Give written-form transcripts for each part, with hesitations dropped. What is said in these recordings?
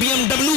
BMW,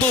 2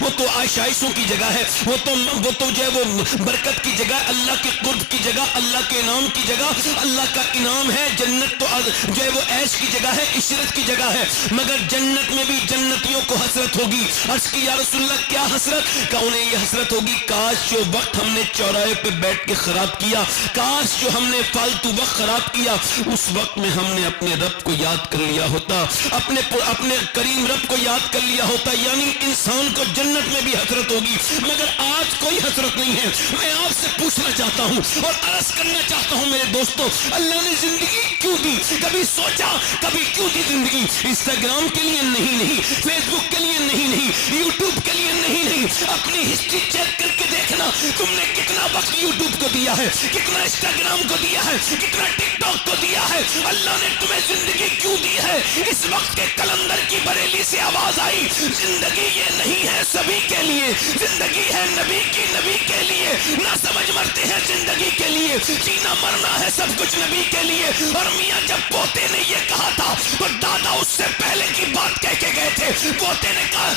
وہ تو آشائشوں کی جگہ ہے، وہ تو جو ہے وہ برکت کی جگہ، اللہ کے قرب کی جگہ، اللہ کے انعام کی جگہ، اللہ کا انعام ہے۔ جنت تو جو ہے وہ عیش کی جگہ ہے، عشرت کی جگہ ہے، مگر جنت میں بھی جنتیوں کو حسرت ہوگی۔ عرض کی یا رسول اللہ کیا حسرت؟ کہ انہیں یہ حسرت ہوگی کاش جو وقت ہم نے چوراہے پہ بیٹھ کے خراب کیا، کاش جو ہم نے فالتو وقت خراب کیا، اس وقت میں ہم نے اپنے رب کو یاد کر لیا ہوتا، اپنے کریم رب کو یاد کر لیا ہوتا۔ یعنی انسان کو جنت میں بھی حسرت ہوگی، مگر آج کوئی حسرت نہیں ہے۔ میں آپ سے پوچھنا چاہتا ہوں اور عرض کرنا چاہتا ہوں میرے دوستوں، اللہ نے زندگی کیوں دی؟ کبھی سوچا کبھی کیوں دی زندگی؟ انسٹاگرام کے لیے نہیں، فیس بک کے لیے نہیں، یوٹیوب کے لیے نہیں، اپنی ہسٹری چیک کر کے دیکھنا تم نے کتنا وقت یوٹیوب کو دیا ہے، کتنا انسٹاگرام کو دیا ہے، کتنا ٹک ٹاک کو دیا ہے۔ اللہ نے تمہیں زندگی کیوں دی ہے؟ اس وقت کے کلندر کی بریلی سے آواز آئی، زندگی یہ نہیں ہے سبھی کے لیے، زندگی ہے نبی کی، نبی کے لیے۔ نہ سمجھ مرتے ہیں زندگی کے لیے، جینا مرنا ہے سب کچھ نبی کے لیے۔ اور میاں جب پوتے نے یہ کہا تھا تو دادا اس سے پہلے کی بات کہہ کے گئے تھے۔ پوتے نے کہا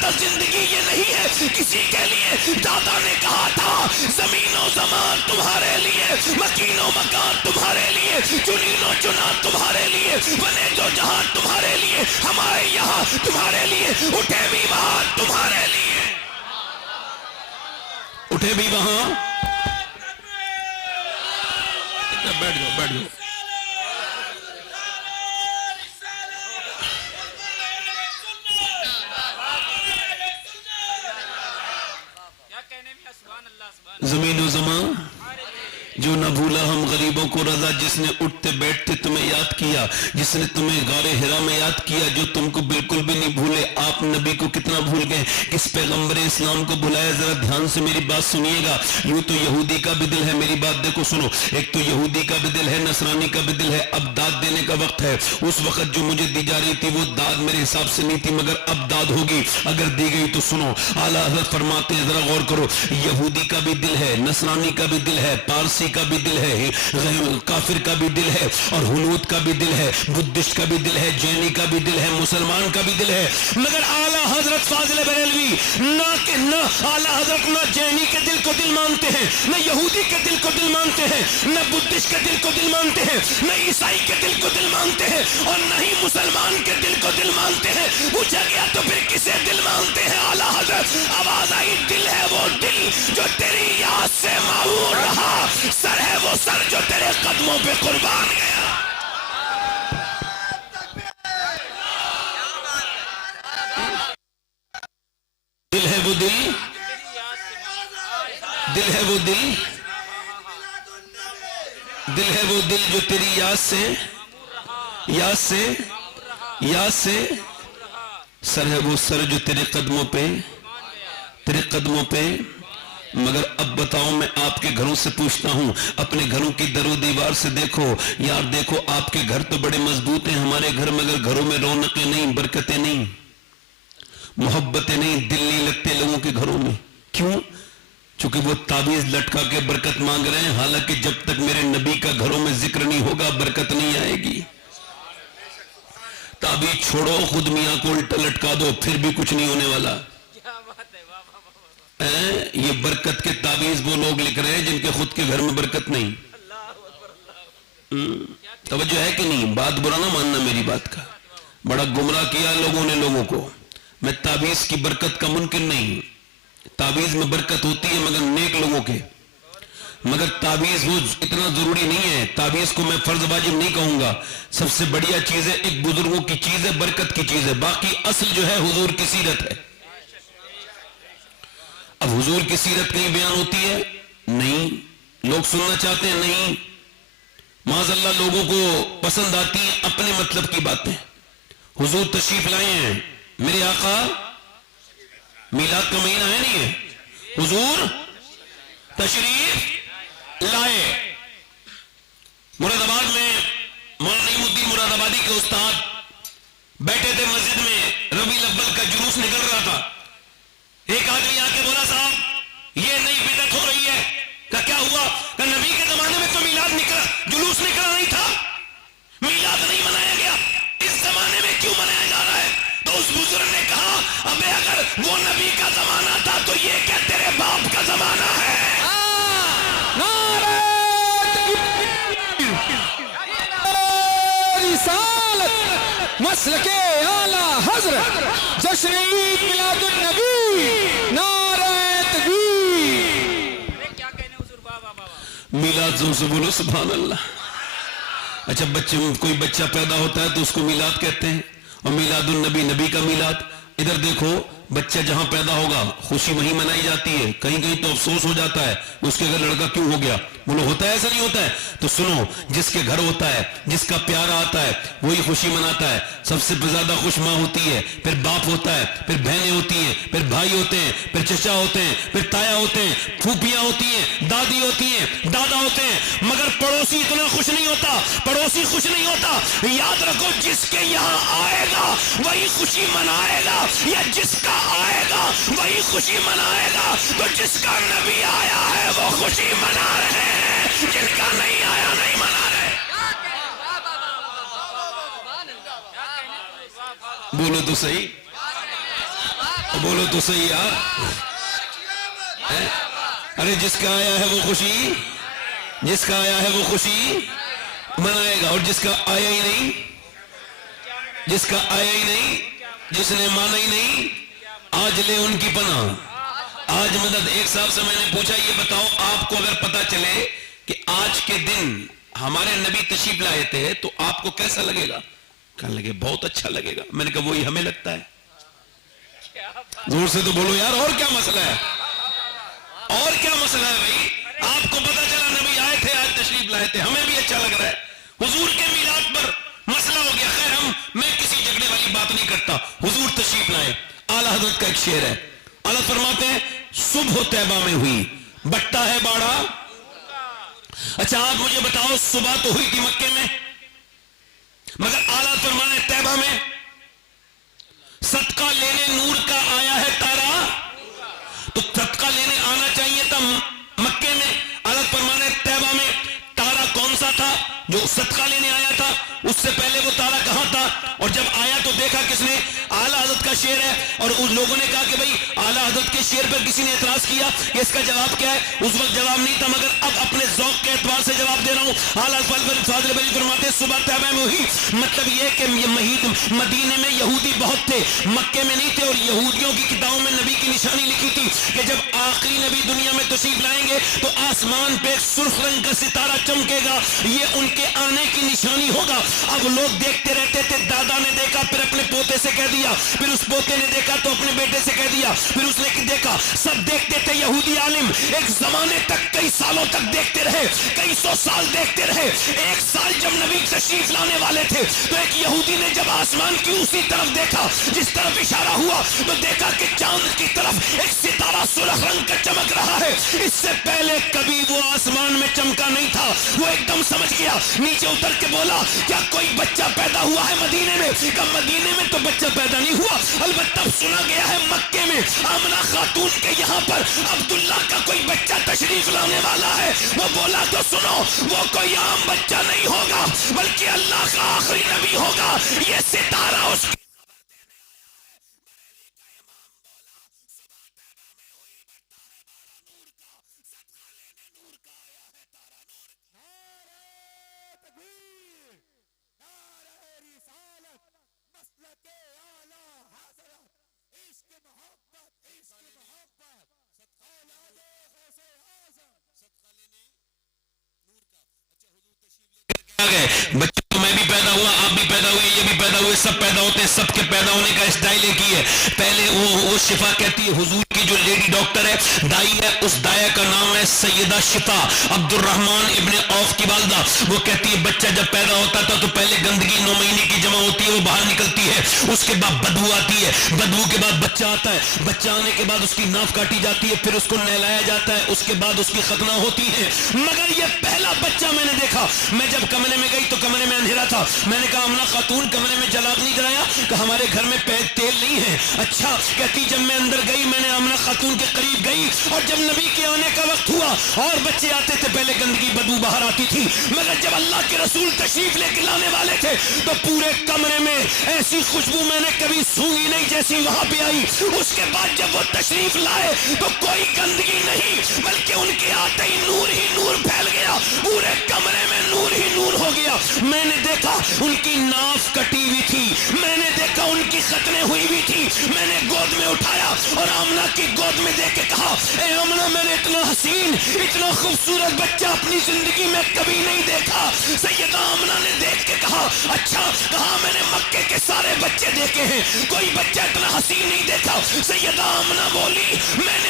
تھا زندگی یہ نہیں ہے کسی کے لیے، دادا نے کہا تھا زمین و زمان تمہارے لیے، مکین و مکان تمہارے لیے، چنین و چنا تمہارے لیے، بنے جو جہاں تمہارے لیے، ہمارے یہاں تمہارے لیے، اٹھے بھی وہاں تمہارے لیے، اٹھے بھی وہاں۔ بیٹھ جاؤ زمین و زمان جو نہ بھولا ہم غریبوں کو رضا، جس نے اٹھتے بیٹھتے تمہیں یاد کیا، جس نے تمہیں غار حرا میں یاد کیا، جو تم کو بالکل بھی نہیں بھولے۔ آپ نبی کو کتنا بھول گئے، کس پیغمبر اسلام کو بھلایا؟ ذرا دھیان سے میری بات سنیے گا۔ یوں تو یہودی کا بھی دل ہے، میری بات دیکھو سنو، ایک تو یہودی کا بھی دل ہے، نصرانی کا بھی دل ہے۔ اب داد دینے کا وقت ہے۔ اس وقت جو مجھے دی جا رہی تھی وہ داد میرے حساب سے نہیں تھی، مگر اب داد ہوگی اگر دی گئی تو سنو۔ اعلیٰ حضرت فرماتے ہیں، ذرا غور کرو، یہودی کا بھی دل ہے، نصرانی کا بھی دل ہے، پارسی کا بھی دل ہے، کافر کا بھی دل ہے، اور ہنود کا بھی دل ہے، بدھسٹ کا بھی دل ہے، جینی کا بھی دل ہے، مسلمان کا بھی دل ہے، مگر اعلیٰ حضرت فاضل بریلوی نہ اعلیٰ حضرت نہ جینی کے دل کو دل مانتے ہیں، نہ یہودی کے دل کو دل مانتے ہیں، نہ بدھسٹ کے دل کو دل مانتے ہیں، نہ عیسائی کے دل کو دل مانتے ہیں، اور نہ ہی مسلمان کے دل کو دل مانتے ہیں۔ پوچھا گیا تو پھر کسے دل مانتے ہیں؟ اعلیٰ حضرت آواز آئی، دل ہے وہ دل جو تیری یاد سے معمور رہا، سر ہے وہ سر جو تیرے قدموں پہ قربان گیا۔ دل ہے وہ دل، دل ہے وہ دل، دل ہے وہ دل جو تیری یاد سے سر ہے وہ سر جو تیرے قدموں پہ۔ مگر اب بتاؤ، میں آپ کے گھروں سے پوچھتا ہوں، اپنے گھروں کی در و دیوار سے دیکھو یار، دیکھو آپ کے گھر تو بڑے مضبوط ہیں، ہمارے گھر مگر گھروں میں رونقیں نہیں، برکتیں نہیں، محبتیں نہیں، دل نہیں لگتے لوگوں کے گھروں میں۔ کیوں؟ چونکہ وہ تعویذ لٹکا کے برکت مانگ رہے ہیں، حالانکہ جب تک میرے نبی کا گھروں میں ذکر نہیں ہوگا برکت نہیں آئے گی۔ تعویذ چھوڑو، خود میاں کو الٹا لٹکا دو، پھر بھی کچھ نہیں ہونے والا۔ یہ برکت کے تعویذ وہ لوگ لکھ رہے ہیں جن کے خود کے گھر میں برکت نہیں۔ توجہ ہے کہ نہیں؟ بات برا نہ ماننا میری بات کا، بڑا گمراہ کیا لوگوں نے لوگوں کو۔ میں تعویذ کی برکت کا منکر نہیں، تعویذ میں برکت ہوتی ہے مگر نیک لوگوں کے، مگر تعویذ وہ اتنا ضروری نہیں ہے۔ تعویذ کو میں فرض واجب نہیں کہوں گا، سب سے بڑھیا چیز ہے، ایک بزرگوں کی چیز ہے، برکت کی چیز ہے، باقی اصل جو ہے حضور کی سیرت ہے۔ اب حضور کی سیرت کہیں بیان ہوتی ہے؟ نہیں۔ لوگ سننا چاہتے ہیں؟ نہیں۔ معاذ اللہ لوگوں کو پسند آتی ہیں اپنے مطلب کی باتیں۔ حضور تشریف لائے ہیں، میرے آقا میلاد کا مہینہ ہے نہیں ہے، حضور تشریف لائے۔ مراد آباد میں مولانا نعیم الدین مراد آبادی کے استاد بیٹھے تھے مسجد میں، ربیع الاول کا جلوس نکل رہا تھا۔ ایک آدمی آ کے بولا، صاحب یہ نئی بدعت ہو رہی ہے۔ کیا ہوا؟ کہ نبی کے زمانے میں تو میلاد نکلا، جلوس نکلا نہیں تھا، میلاد نہیں منایا گیا، اس زمانے میں کیوں منایا جا رہا ہے؟ تو اس بزرگ نے کہا ابے اگر وہ نبی کا زمانہ تھا تو یہ کیا تیرے باپ کا زمانہ ہے؟ نعرہ رسالت مسلک اعلیٰ حضرت جشن عید میلاد النبی نعرہ تکبیر میلاد زور سے بولو سبحان اللہ. اچھا کوئی بچہ پیدا ہوتا ہے تو اس کو میلاد کہتے ہیں, اور میلاد النبی نبی کا میلاد. ادھر دیکھو بچہ جہاں پیدا ہوگا خوشی وہیں منائی جاتی ہے, کہیں کہیں تو افسوس ہو جاتا ہے اس کے گھر لڑکا کیوں ہو گیا, بولو ہوتا ہے ایسا نہیں ہوتا ہے؟ تو سنو, جس کے گھر ہوتا ہے, جس کا پیارا آتا ہے وہی خوشی مناتا ہے. سب سے زیادہ خوش ماں ہوتی ہے, پھر باپ ہوتا ہے, پھر بہنیں ہوتی ہیں, پھر بھائی ہوتے ہیں, پھر چچا ہوتے ہیں, پھر تایا ہوتے ہیں, پھوپھیاں ہوتی ہیں, دادی ہوتی ہیں, دادا ہوتے ہیں. مگر پڑوسی اتنا خوش نہیں ہوتا, پڑوسی خوش نہیں ہوتا. یاد رکھو جس کے یہاں آئے گا وہی خوشی منائے گا, یا جس کا آئے گا وہی خوشی منائے گا. تو جس کا نبی آیا ہے وہ خوشی منا رہے ہیں, جن کا نہیں آیا نہیں منا رہے. بولو تو صحیح, بولو تو صحیح یار. ارے جس کا آیا ہے وہ خوشی, جس کا آیا ہے وہ خوشی منائے گا, اور جس کا آیا ہی نہیں, جس کا آیا ہی نہیں, جس نے مانا ہی نہیں, آج لے ان کی پناہ, آج مدد. ایک صاحب سے میں نے پوچھا یہ بتاؤ آپ کو اگر پتا چلے کہ آج کے دن ہمارے نبی تشریف لائے تھے تو آپ کو کیسا لگے گا؟ کہنے لگے بہت اچھا لگے گا. میں نے کہا وہی ہمیں لگتا ہے. زور سے تو بولو یار, اور کیا مسئلہ ہے, اور کیا مسئلہ ہے بھائی؟ آپ کو پتا چلا نبی آئے تھے, آج تشریف لائے تھے, ہمیں بھی اچھا لگ رہا ہے. حضور کے میلاد پر مسئلہ ہو گیا, خیر میں کسی جھگڑے والی بات نہیں کرتا. حضور تشریف لائے, اعلیٰ حضرت کا ایک شعر ہے, اعلیٰ فرماتے ہیں صبح طیبہ میں ہوئی بٹا ہے باڑا. اچھا آپ مجھے بتاؤ صبح تو ہوئی تھی مکے میں, مگر اعلیٰ فرمانے طیبہ میں صدقہ لینے نور کا آیا ہے تارا. تو صدقہ لینے آنا چاہیے تھا مکے میں, اعلیٰ فرمانے طیبہ میں. تارا کون سا تھا جو صدقہ لینے آیا تھا؟ اس سے پہلے وہ تارا کہاں تھا؟ اور جب آیا تو دیکھا کس نے؟ اعلیٰ حضرت کا شعر ہے, اور ان لوگوں نے کہا کہ بھئی اعلیٰ حضرت کے شعر پر کسی نے اعتراض کیا کہ اس کا جواب کیا ہے. اس وقت جواب نہیں تھا, مگر اب اپنے ذوق کے اعتبار سے جواب دے رہا ہوں. اعلیٰ فاضل بری فرماتے ہیں صبح طیبہ میں ہوئی, مطلب یہ کہ مدینے میں یہودی بہت تھے, مکے میں نہیں تھے. اور یہودیوں کی کتابوں میں نبی کی نشانی لکھی تھی کہ جب آخری نبی دنیا میں تشریف لائیں گے تو آسمان پہ ایک سرخ رنگ کا ستارہ چمکے گا, یہ ان کے آنے کی نشانی ہوگا. اب لوگ دیکھتے رہتے تھے, دادا نے دیکھا پھر اپنے پوتے سے کہہ دیا, پھر اس پوتے نے دیکھا تو اپنے بیٹے سے کہہ دیا, پھر اس نے دیکھا, سب دیکھتے تھے. یہودی عالم ایک زمانے تک کئی سالوں تک دیکھتے رہے, کئی سو سال دیکھتے رہے. ایک سال جب نبی تشریف لانے والے تھے تو ایک یہودی نے جب آسمان کی اسی طرف دیکھا جس طرف اشارہ ہوا تو دیکھا کہ چاند کی طرف ایک ستارہ سرخ رنگ کا چمک رہا ہے. اس سے پہلے کبھی وہ آسمان میں چمکا نہیں تھا. وہ ایک دم سمجھ گیا, نیچے اتر کے بولا کیا کوئی بچہ پیدا ہوا ہے مدینے میں؟ کہ مدینے میں تو بچہ پیدا نہیں ہوا, البتہ سنا گیا ہے مکے میں آمنہ خاتون کے یہاں پر عبداللہ کا کوئی بچہ تشریف لانے والا ہے. وہ بولا تو سنو, وہ کوئی عام بچہ نہیں ہوگا بلکہ اللہ کا آخری نبی ہوگا. یہ ستارہ اس کی بچوں تو میں بھی پیدا ہوا, آپ بھی پیدا ہوئے, یہ بھی پیدا ہوئے, سب پیدا ہوتے ہیں. سب کے پیدا ہونے کا اسٹائل ایک ہی ہے. پہلے وہ شفا کہتی ہے, حضور کی جو لیڈی ڈاکٹر ہے, دائی ہے, اس دایا کا نام ہے سیدہ شفا عبد الرحمن ابن عوف کی والدہ. وہ کہتی ہے بچہ جب پیدا ہوتا تھا تو پہلے گندگی 9 مہینے کی جمع ہوتی ہے, وہ باہر نکلتی ہے, اس کے بعد بدبو آتی ہے, بدبو کے بعد بچہ آتا ہے, بچہ آنے کے بعد اس کی ناف کاٹی جاتی ہے, پھر اس کو نہلایا جاتا ہے, اس کے بعد اس کی ختنہ ہوتی ہے. مگر یہ پہلا بچہ میں نے دیکھا. میں جب کمرے میں گئی تو کمرے میں اندھیرا تھا. میں نے کہا آمنہ خاتون کمرے میں جلاگ نہیں جلایا؟ کہ ہمارے گھر میں تیل نہیں ہے. اچھا, کہتی جب میں اندر گئی میں نے آمنہ خاتون کے قریب گئی اور جب نبی کے آنے کا وقت ہوا اور بچے آتے تھے پہلے گندگی بدبو باہر آتی تھی، مگر جب اللہ کے رسول تشریف لے کے لانے والے تھے تو پورے کمرے میں ایسی خوشبو میں نے کبھی سونگی نہیں جیسی وہاں پہ آئی۔ اس کے بعد جب وہ تشریف لائے تو کوئی گندگی نہیں بلکہ ان کے آتے ہی نور پھیل گیا، پورے کمرے میں نور ہی نور ہو گیا۔ میں نے دیکھا ان کی ناف کٹی ہوئی تھی، میں نے دیکھا ان کی ختنیں ہوئی ہوئی تھی، میں نے گود میں اٹھایا اور آمنہ کی گود میں دے کے کہا اے آمنہ میں نے اتنا حسین اتنا خوبصورت بچہ اپنی زندگی میں کبھی نہیں دیکھا۔ سیدہ آمنہ نے دیکھ کے کہا اچھا، کہا میں نے مکے کے سارے بچے دیکھے ہیں، کوئی بچہ اتنا حسین نہیں دیکھا۔ سیدہ آمنہ بولی میں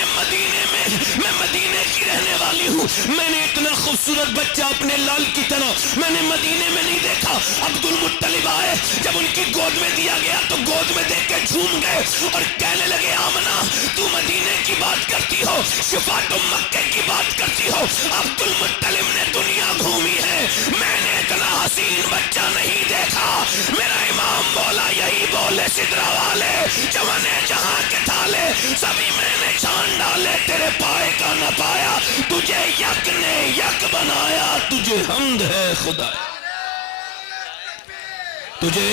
مدینے کی رہنے والی ہوں، میں نے اتنا خوبصورت بچہ اپنے لال کی طرح میں نے مدینے میں نہیں دیکھا۔ عبد المطلب آئے، جب ان کی گود میں دیا گیا تو گود میں دیکھ کے جھوم گئے اور کہنے لگے آمنہ تو مدینے کی بات کرتی ہو، شفا تم مکے کی بات کرتی ہو۔ عبد المطلب نے دنیا گھومی ہے، میں نے اتنا حسین بچہ نہیں دیکھا۔ میرا امام بولا یہی بولے سدرا والے جوانے جہاں کے تھالے سبھی میں نے چھان ڈالے، تیرے پائے کا نہ پایا، تجھے یک نے یک بنایا، تجھے حمد ہے خدا۔ تجھے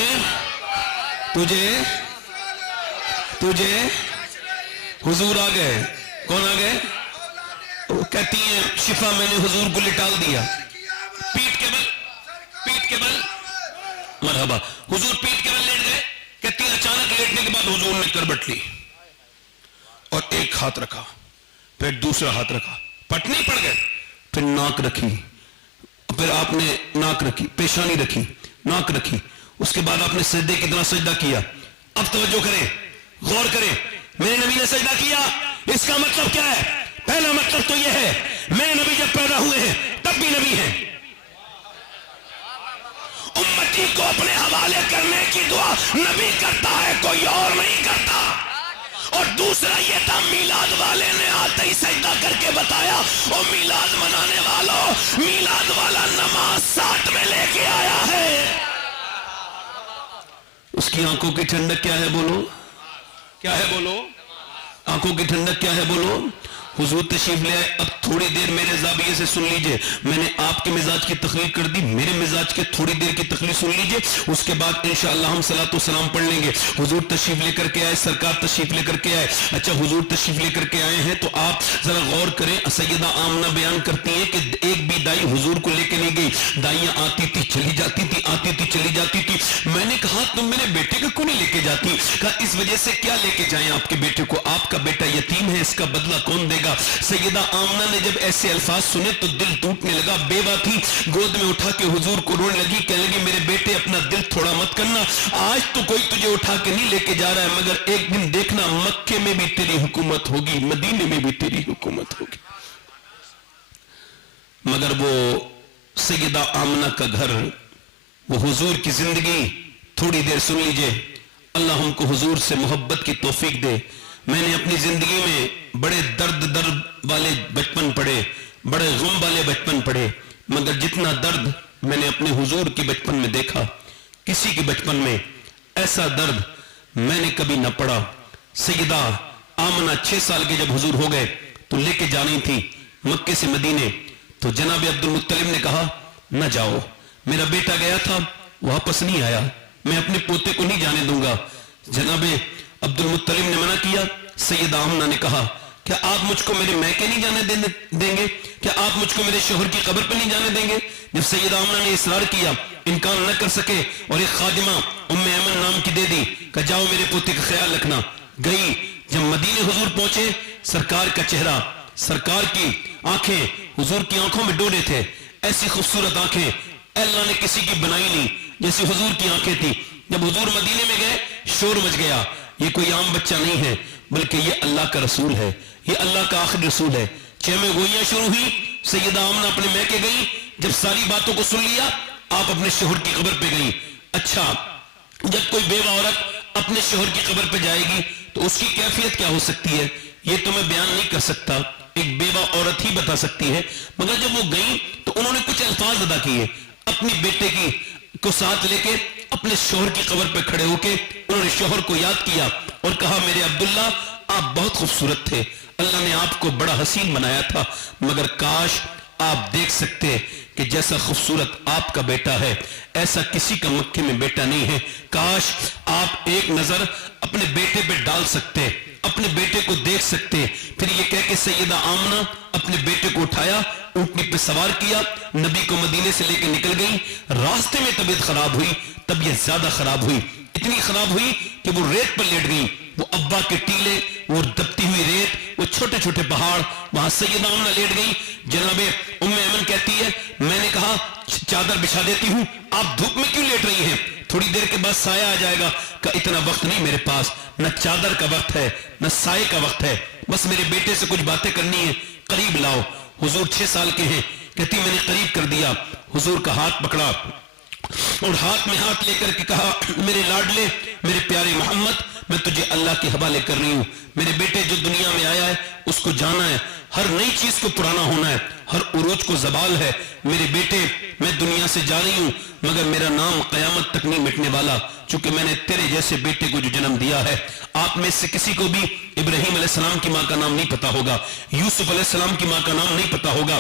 حضور آ گئے، کون آ گئے؟ وہ کہتی ہیں شفا میں نے حضور کو لٹال دیا پیٹ کے بل مرحبا، حضور پیٹ کے بل لیٹ گئے۔ کہتی ہیں اچانک لیٹنے کے بعد حضور نے کربٹ لی اور ایک ہاتھ رکھا، پھر دوسرا ہاتھ رکھا، پٹنی پڑ گئے، پھر ناک رکھی، پھر آپ نے ناک رکھی، پیشانی رکھی، ناک رکھی، اس کے بعد آپ نے سجدے کی طرح سجدہ کیا۔ اب توجہ کریں، غور کریں، میرے نبی نے سجدہ کیا، اس کا مطلب کیا ہے؟ پہلا مطلب تو یہ ہے میرے نبی جب پیدا ہوئے ہیں تب بھی نبی ہیں، امتی کو اپنے حوالے کرنے کی دعا نبی کرتا ہے، کوئی اور نہیں کرتا۔ اور دوسرا یہ تھا میلاد والے نے آتے ہی سجدہ کر کے بتایا او میلاد منانے والوں، میلاد والا نماز ساتھ میں لے کے آیا ہے۔ اس کی آنکھوں کی ٹھنڈک کیا ہے بولو؟ کیا ہے بولو؟ آنکھوں کی ٹھنڈک کیا ہے بولو؟ حضور تشریف لے آئے۔ اب تھوڑی دیر میرے زاویے سے سن لیجئے، میں نے آپ کے مزاج کی تقریر کر دی، میرے مزاج کے تھوڑی دیر کی تقریر سن لیجئے، اس کے بعد انشاءاللہ ہم صلاۃ و سلام پڑھ لیں گے۔ حضور تشریف لے کر کے آئے، سرکار تشریف لے کر کے آئے۔ اچھا حضور تشریف لے کر کے آئے ہیں تو آپ ذرا غور کریں، سیدہ آمنہ بیان کرتی ہیں کہ ایک بھی دائی حضور کو لے کے نہیں گئی، دائیاں آتی تھی چلی جاتی تھی، آتی تھی چلی جاتی تھی۔ میں نے کہا تم میرے بیٹے کو کیوں نہیں لے کے جاتی؟ کہا اس وجہ سے کیا لے کے جائیں آپ کے بیٹے کو، آپ کا بیٹا یتیم ہے، اس کا بدلہ کون دے گا؟ سیدہ آمنہ نے جب ایسے الفاظ سنے تو دل ٹوٹنے لگا، بیوہ تھی، گود میں اٹھا کے حضور کو رونے لگی، کہنے لگی میرے بیٹے اپنا دل تھوڑا مت کرنا، آج تو کوئی تجھے اٹھا کے نہیں لے کے جا رہا ہے، مگر ایک دن دیکھنا مکے میں بھی تیری حکومت ہوگی، مدینے میں بھی تیری حکومت ہوگی۔ مگر وہ سیدہ آمنہ کا گھر، وہ حضور کی زندگی، تھوڑی دیر سن لیجئے، اللہ ہم کو حضور سے محبت کی توفیق دے۔ میں نے اپنی زندگی میں بڑے درد والے بچپن پڑھے، بڑے غم والے بچپن پڑھے، مگر جتنا درد میں نے اپنے حضور کی بچپن میں دیکھا، کسی کے بچپن میں ایسا درد میں نے کبھی نہ پڑھا۔ سیدہ آمنہ 6 سال کے جب حضور ہو گئے تو لے کے جانی تھی مکے سے مدینے، تو جناب عبد المطلب نے کہا نہ جاؤ، میرا بیٹا گیا تھا واپس نہیں آیا، میں اپنے پوتے کو نہیں جانے دوں گا۔ جناب عبد المطلب نے منع کیا۔ سیدہ آمنہ نے کہا کیا آپ مجھ کو میرے میکے نہیں جانے دیں گے؟ کیا آپ مجھ کو میرے شوہر کی قبر پہ نہیں جانے دیں گے؟ جب سیدہ آمنہ نے اصرار کیا، انکار نہ کر سکے، اور ایک خادمہ ام ایمن نام کی دے دی کہ جاؤ میرے پوتے کا خیال رکھنا۔ گئی، جب مدینے حضور پہنچے، سرکار کا چہرہ، سرکار کی آنکھیں حضور کی آنکھوں میں ڈوبے تھے، ایسی خوبصورت آنکھیں اللہ نے کسی کی بنائی نہیں جیسی حضور کی آنکھیں تھی۔ جب حضور مدینے میں گئے شور مچ گیا، یہ کوئی عام بچہ نہیں ہے بلکہ یہ اللہ کا رسول ہے، یہ اللہ کا آخری رسول ہے۔ چیمے گوئیاں شروع ہوئی، سیدہ آمنہ اپنے میکے گئی، جب ساری باتوں کو سن لیا آپ اپنے شوہر کی قبر پہ گئی۔ اچھا، جب کوئی بیوہ عورت اپنے شوہر کی قبر پہ جائے گی تو اس کی کیفیت کیا ہو سکتی ہے یہ تو میں بیان نہیں کر سکتا، ایک بیوہ عورت ہی بتا سکتی ہے۔ مگر جب وہ گئیں تو انہوں نے کچھ الفاظ ادا کیے، اپنی بیٹے کی کو ساتھ لے کے اپنے شوہر کی قبر پہ کھڑے ہو کے انہوں نے شوہر کو یاد کیا اور کہا میرے عبداللہ آپ بہت خوبصورت تھے, اللہ نے آپ کو بڑا حسین بنایا تھا, مگر کاش آپ دیکھ سکتے کہ جیسا خوبصورت آپ کا بیٹا ہے ایسا کسی کا مکے میں بیٹا نہیں ہے. کاش آپ ایک نظر اپنے بیٹے پہ ڈال سکتے, اپنے بیٹے کو دیکھ سکتے. پھر یہ کہہ کہ سیدہ آمنہ اپنے بیٹے کو اٹھایا, اونٹنی پہ سوار کیا, نبی کو مدینے سے لے کے نکل گئی. راستے میں طبیعت خراب ہوئی, طبیعت زیادہ خراب ہوئی, اتنی خراب ہوئی کہ وہ ریت پر لیٹ گئی. وہ ابا کے ٹیلے, وہ دبتی ہوئی ریت, وہ چھوٹے چھوٹے پہاڑ, وہاں سیدہ آمنہ لیٹ گئی. جناب ام ایمن کہتی ہے میں نے کہا چادر بچھا دیتی ہوں, آپ دھوپ میں کیوں لیٹ رہی ہیں, تھوڑی دیر کے بعد سایہ آ جائے گا. کہ اتنا وقت نہیں میرے پاس, نہ چادر کا وقت ہے نہ سائے کا وقت ہے, بس میرے بیٹے سے کچھ باتیں کرنی ہے, قریب لاؤ. حضور 6 سال کے ہیں. کہتی میں نے قریب کر دیا, حضور کا ہاتھ پکڑا اور ہاتھ میں ہاتھ لے کر کے کہا میرے لاڈلے, میرے پیارے محمد, میں تجھے اللہ کے حوالے کر رہی ہوں. میرے بیٹے جو دنیا میں آیا ہے اس کو جانا ہے, ہر نئی چیز کو پرانا ہونا ہے, ہر عروج کو زوال ہے. میرے بیٹے میں دنیا سے جا رہی ہوں مگر میرا نام قیامت تک نہیں مٹنے والا, چونکہ میں نے تیرے جیسے بیٹے کو جو جنم دیا ہے. آپ میں سے کسی کو بھی ابراہیم علیہ السلام کی ماں کا نام نہیں پتا ہوگا, یوسف علیہ السلام کی ماں کا نام نہیں پتا ہوگا,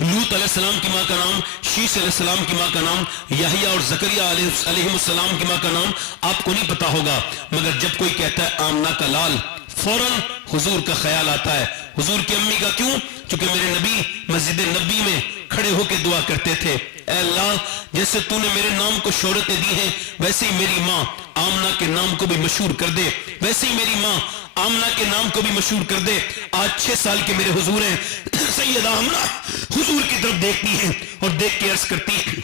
لوط علیہ السلام کی ماں کا نام, شیش علیہ السلام کی ماں کا نام, یحییٰ اور زکریا علیہ السلام کی ماں کا نام آپ کو نہیں پتا ہوگا. مگر جب کوئی کہتا ہے آمنہ کا لال, فوراً حضور کا خیال آتا ہے. حضور کی امی کا کیوں؟ چونکہ میرے نبی مسجد نبی میں کھڑے ہو کے دعا کرتے تھے, اے اللہ جیسے تو نے میرے نام کو شہرتیں دی ہیں ویسے ہی میری ماں آمنہ کے نام کو بھی مشہور کر دے, ویسے ہی میری ماں آمنہ کے نام کو بھی مشہور کر دے. آج 6 سال کے میرے حضور ہیں, سیدہ آمنہ حضور کی طرف دیکھتی ہیں اور دیکھ کے عرض کرتی ہیں,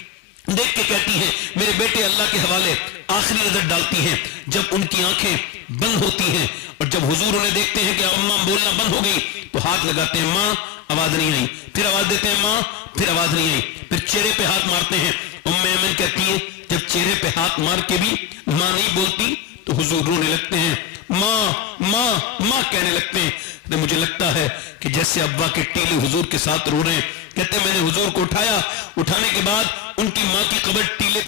دیکھ کے کہتی ہیں میرے بیٹے اللہ کے حوالے. آخری نظر ڈالتی ہیں, جب ان کی آنکھیں بند ہوتی ہیں اور جب حضور انہیں دیکھتے ہیں کہ اماں بولنا بند ہو گئی تو ہاتھ لگاتے ہیں, ماں آواز نہیں آئی, پھر آواز دیتے ہیں ماں, پھر آواز نہیں آئی, پھر چہرے پہ ہاتھ مارتے ہیں. ام ایمن کہتی ہے جب چہرے پہ ہاتھ مار کے بھی ماں نہیں بولتی تو حضور رونے لگتے ہیں, ماں ماں ماں کہنے لگتے ہیں. مجھے لگتا ہے کہ جیسے ابا کے ٹیلے حضور کے ساتھ رو رہے ہیں. کہتے ہیں میں نے حضور کو اٹھایا, اٹھانے کے بعد ان کی ماں کی قبر ٹیلے